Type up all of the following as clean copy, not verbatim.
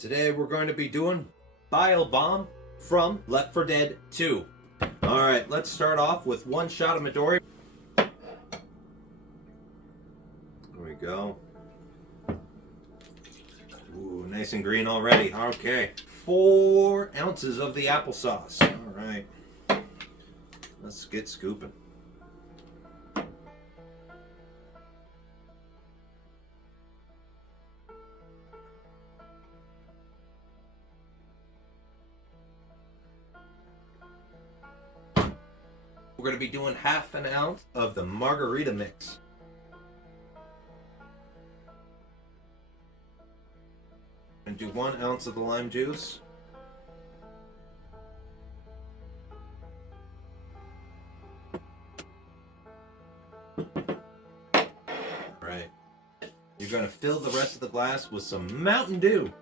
Today we're going to be doing Bile Bomb from Left 4 Dead 2. Alright, let's start off with one shot of Midori. There we go. Ooh, nice and green already. Okay. 4 ounces of the applesauce. Alright. Let's get scooping. We're going to be doing half an ounce of the margarita mix. And do 1 ounce of the lime juice. Right. You're going to fill the rest of the glass with some Mountain Dew.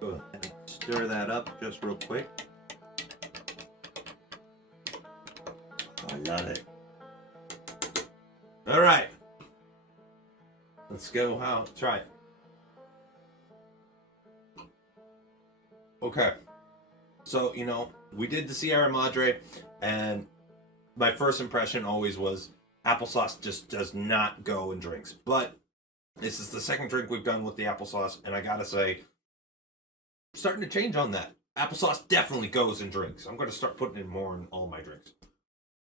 Go ahead and stir that up just real quick. I love it. All right. Let's go out. Try it. Okay. So, we did the Sierra Madre, and my first impression always was applesauce just does not go in drinks. But this is the second drink we've done with the applesauce, and I gotta say, I'm starting to change on that. Applesauce definitely goes in drinks. I'm going to start putting it more in all my drinks.